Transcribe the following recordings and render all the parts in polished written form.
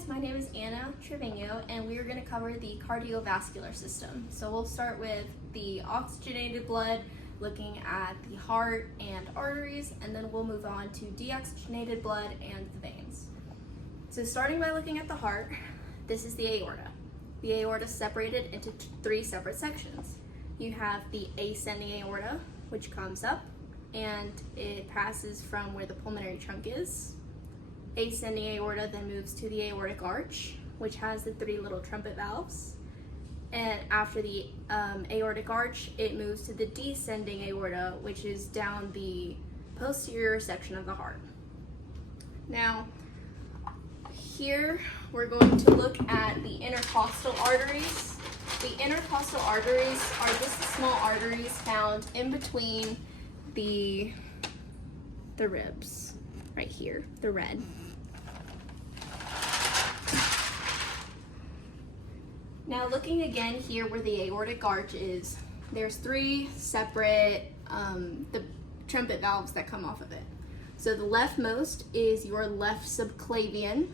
guys, my name is Anna Trevino and we are going to cover the cardiovascular system. So we'll start with the oxygenated blood, looking at the heart and arteries, and then we'll move on to deoxygenated blood and the veins. So starting by looking at the heart, this is the aorta. The aorta is separated into three separate sections. You have the ascending aorta, which comes up and it passes from where the pulmonary trunk is. Ascending aorta then moves to the aortic arch, which has the three little trumpet valves. And after the aortic arch, it moves to the descending aorta, which is down the posterior section of the heart. Now, here we're going to look at the intercostal arteries. The intercostal arteries are just the small arteries found in between the ribs, right here, the red. Now looking again here where the aortic arch is, there's three separate the trumpet valves that come off of it. So the leftmost is your left subclavian.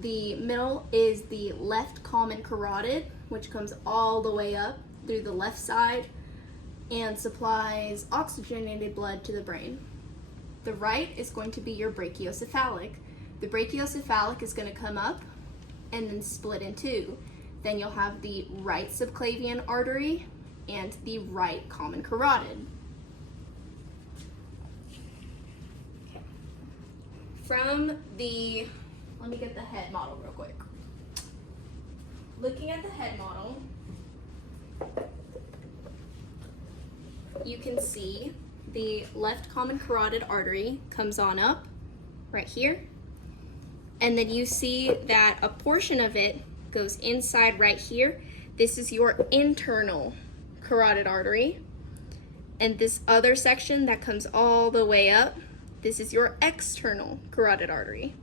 The middle is the left common carotid, which comes all the way up through the left side and supplies oxygenated blood to the brain. The right is going to be your brachiocephalic. The brachiocephalic is going to come up and then split in two. Then you'll have the right subclavian artery and the right common carotid. Okay. Let me get the head model real quick. Looking at the head model, you can see the left common carotid artery comes on up right here. And then you see that a portion of it goes inside right here. This is your internal carotid artery. And this other section that comes all the way up, this is your external carotid artery.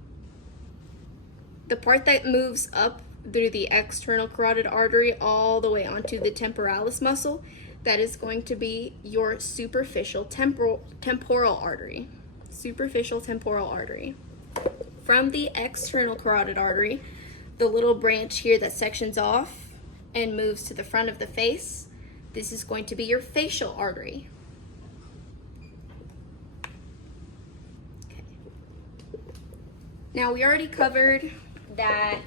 The part that moves up through the external carotid artery all the way onto the temporalis muscle, that is going to be your superficial temporal artery. Superficial temporal artery. From the external carotid artery, the little branch here that sections off and moves to the front of the face, this is going to be your facial artery. Okay. Now we already covered that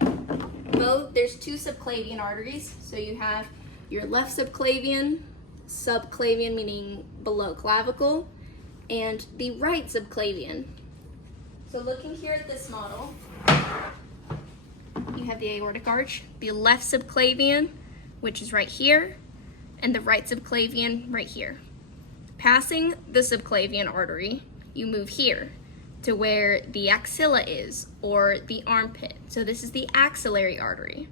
there's two subclavian arteries. So you have your left subclavian meaning below clavicle, and the right subclavian. So looking here at this model, you have the aortic arch, the left subclavian, which is right here, and the right subclavian right here. Passing the subclavian artery, you move here to where the axilla is, or the armpit. So this is the axillary artery.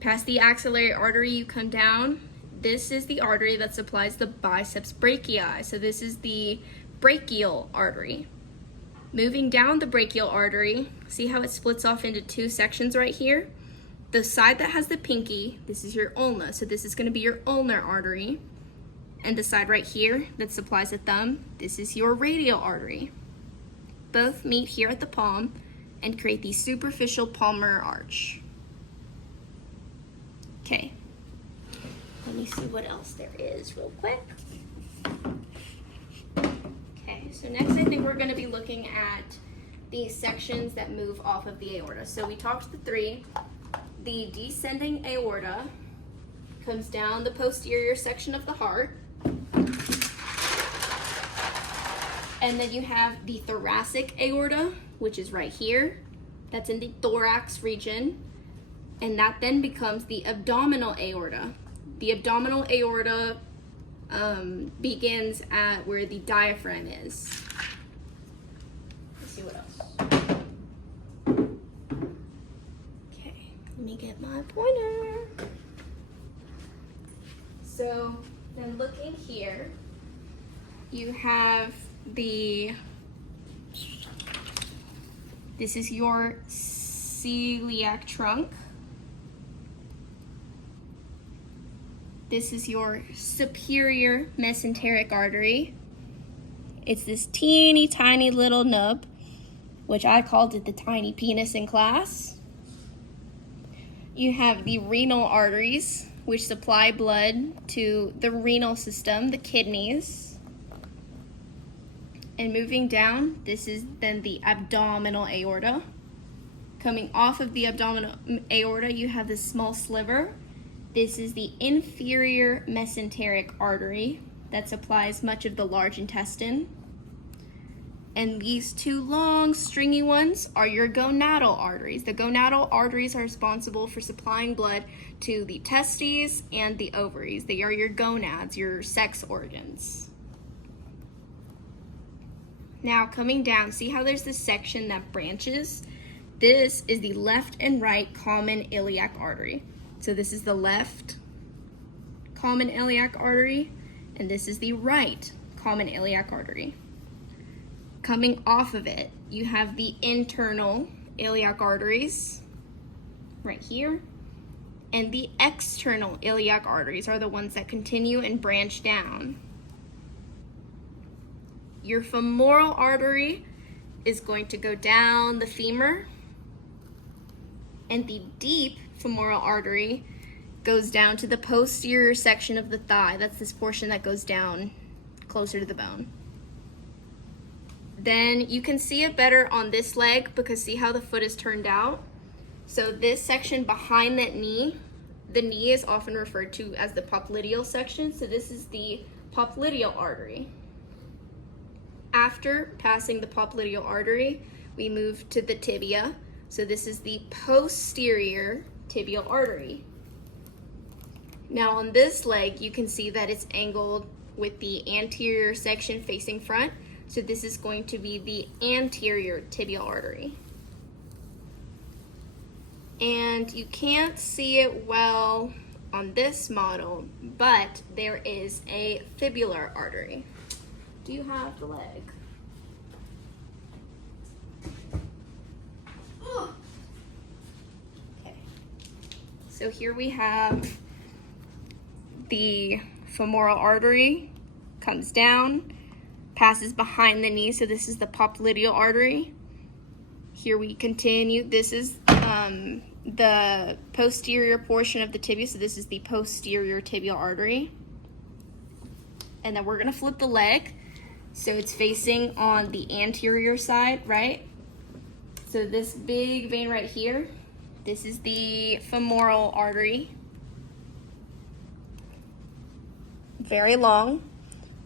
Past the axillary artery, you come down. This is the artery that supplies the biceps brachii. So this is the brachial artery. Moving down the brachial artery, see how it splits off into two sections right here? The side that has the pinky, this is your ulna, so this is going to be your ulnar artery. And the side right here that supplies the thumb, this is your radial artery. Both meet here at the palm and create the superficial palmar arch. Okay, let me see what else there is real quick. So next I think we're going to be looking at the sections that move off of the aorta. So we talked the three. The descending aorta comes down the posterior section of the heart. And then you have the thoracic aorta, which is right here. That's in the thorax region. And that then becomes the abdominal aorta. The abdominal aorta begins at where the diaphragm is. Let's see what else. Okay, let me get my pointer. So then looking here, you have this is your celiac trunk. This is your superior mesenteric artery. It's this teeny tiny little nub which I called it the tiny penis in class. You have the renal arteries, which supply blood to the renal system, the kidneys. And moving down, this is then the abdominal aorta. Coming off of the abdominal aorta, you have this small sliver. This is the inferior mesenteric artery that supplies much of the large intestine. And these two long, stringy ones are your gonadal arteries. The gonadal arteries are responsible for supplying blood to the testes and the ovaries. They are your gonads, your sex organs. Now coming down, see how there's this section that branches? This is the left and right common iliac artery. So this is the left common iliac artery, and this is the right common iliac artery. Coming off of it, you have the internal iliac arteries right here, and the external iliac arteries are the ones that continue and branch down. Your femoral artery is going to go down the femur, and the deep femoral artery goes down to the posterior section of the thigh. That's this portion that goes down closer to the bone. Then you can see it better on this leg because see how the foot is turned out? So this section behind that knee, the knee is often referred to as the popliteal section. So this is the popliteal artery. After passing the popliteal artery, we move to the tibia. So this is the posterior tibial artery. Now on this leg, you can see that it's angled with the anterior section facing front. So this is going to be the anterior tibial artery. And you can't see it well on this model, but there is a fibular artery. Do you have the leg? Okay. So here we have the femoral artery, comes down, passes behind the knee, so this is the popliteal artery. Here we continue. This is the posterior portion of the tibia, so this is the posterior tibial artery. And then we're gonna flip the leg, so it's facing on the anterior side, right? So this big vein right here, this is the femoral artery. Very long.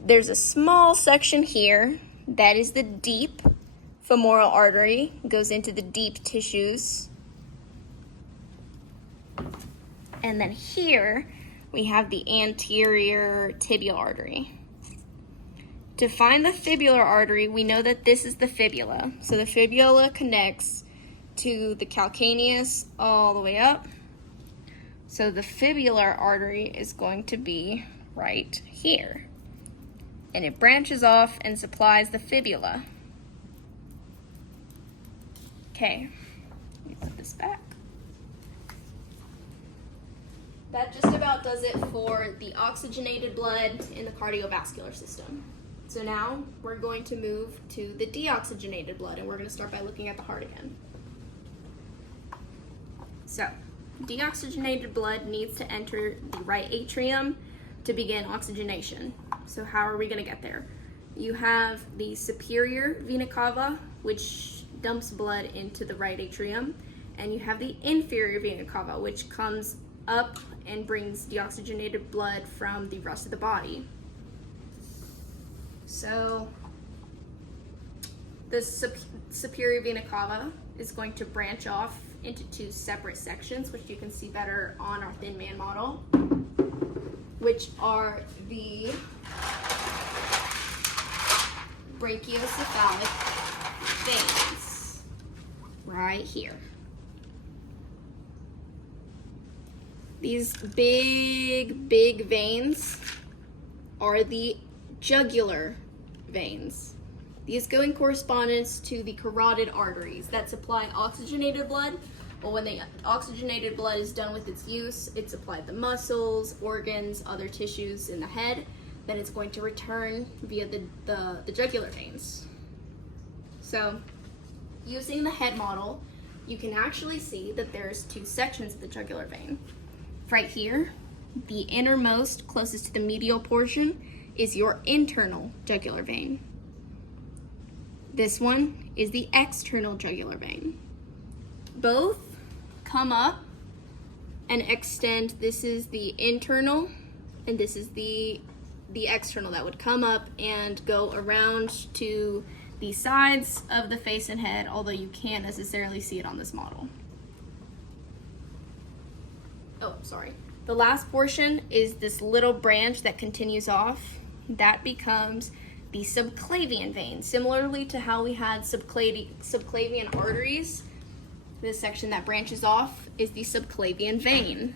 There's a small section here that is the deep femoral artery. It goes into the deep tissues. And then here we have the anterior tibial artery. To find the fibular artery, we know that this is the fibula. So the fibula connects to the calcaneus all the way up. So the fibular artery is going to be right here. And it branches off and supplies the fibula. Okay, let me put this back. That just about does it for the oxygenated blood in the cardiovascular system. So now we're going to move to the deoxygenated blood, and we're going to start by looking at the heart again. So, deoxygenated blood needs to enter the right atrium to begin oxygenation. So how are we going to get there? You have the superior vena cava, which dumps blood into the right atrium, and you have the inferior vena cava, which comes up and brings deoxygenated blood from the rest of the body. So the superior vena cava is going to branch off into two separate sections, which you can see better on our thin man model, which are the brachiocephalic veins right here. These big veins are the jugular veins. These go in correspondence to the carotid arteries that supply oxygenated blood. Well, when the oxygenated blood is done with its use, it's supplied the muscles, organs, other tissues in the head. Then it's going to return via the jugular veins. So using the head model, you can actually see that there's two sections of the jugular vein. Right here, the innermost, closest to the medial portion, is your internal jugular vein. This one is the external jugular vein. Both come up and extend. This is the internal, and this is the external that would come up and go around to the sides of the face and head, although you can't necessarily see it on this model. Oh, sorry. The last portion is this little branch that continues off. That becomes the subclavian vein. Similarly to how we had subclavian arteries, this section that branches off is the subclavian vein.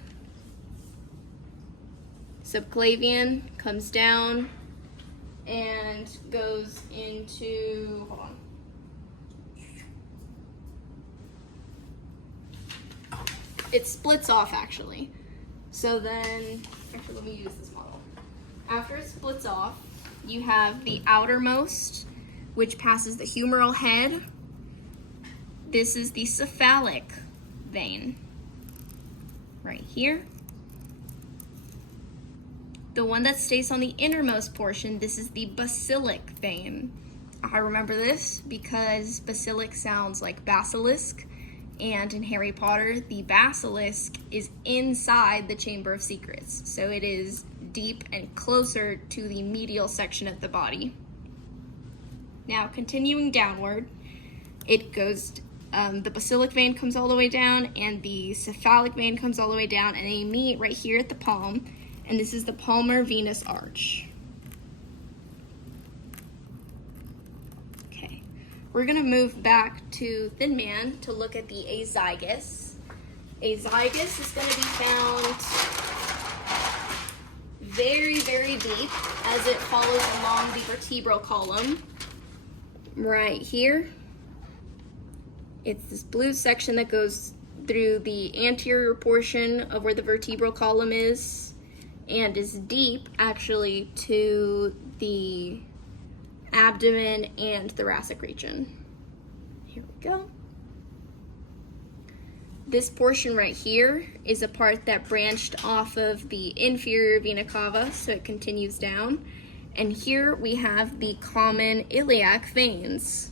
Subclavian comes down and goes into, hold on. It splits off actually. So then, actually let me use this model. After it splits off, you have the outermost, which passes the humeral head. This is the cephalic vein, right here. The one that stays on the innermost portion, this is the basilic vein. I remember this because basilic sounds like basilisk, and in Harry Potter, the basilisk is inside the Chamber of Secrets, so it is deep and closer to the medial section of the body. Now, continuing downward, it goes, the basilic vein comes all the way down, and the cephalic vein comes all the way down, and they meet right here at the palm, and this is the palmar venous arch. Okay, we're gonna move back to Thin Man to look at the azygos. Azygos is gonna be found very, very deep as it follows along the vertebral column. Right here, it's this blue section that goes through the anterior portion of where the vertebral column is, and is deep actually to the abdomen and thoracic region. Here we go. This portion right here is a part that branched off of the inferior vena cava, so it continues down. And here we have the common iliac veins,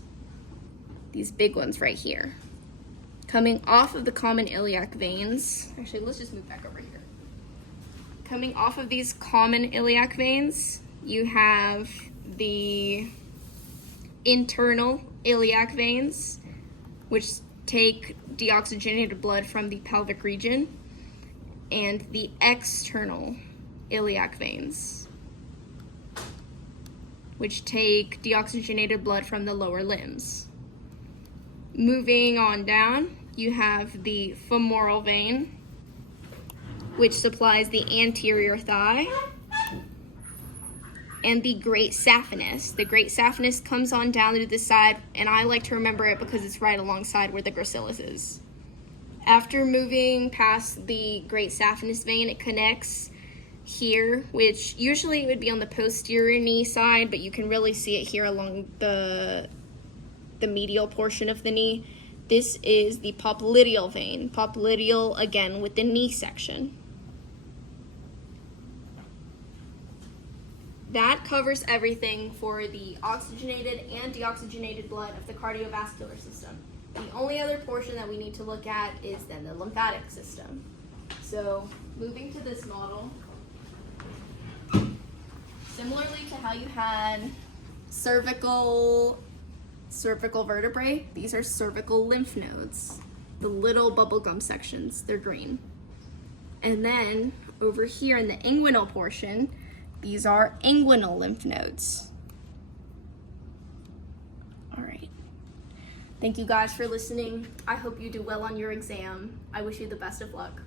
these big ones right here. Coming off of the common iliac veins, actually let's just move back over here. Coming off of these common iliac veins, you have the internal iliac veins, which take deoxygenated blood from the pelvic region, and the external iliac veins, which take deoxygenated blood from the lower limbs. Moving on down, you have the femoral vein, which supplies the anterior thigh, and the great saphenous. The great saphenous comes on down to the side, and I like to remember it because it's right alongside where the gracilis is. After moving past the great saphenous vein, it connects here, which usually it would be on the posterior knee side, but you can really see it here along the medial portion of the knee. This is the popliteal vein. Popliteal, again, with the knee section. That covers everything for the oxygenated and deoxygenated blood of the cardiovascular system. The only other portion that we need to look at is then the lymphatic system. So moving to this model, similarly to how you had cervical vertebrae, these are cervical lymph nodes, the little bubblegum sections, they're green. And then over here in the inguinal portion, these are inguinal lymph nodes. All right. Thank you guys for listening. I hope you do well on your exam. I wish you the best of luck.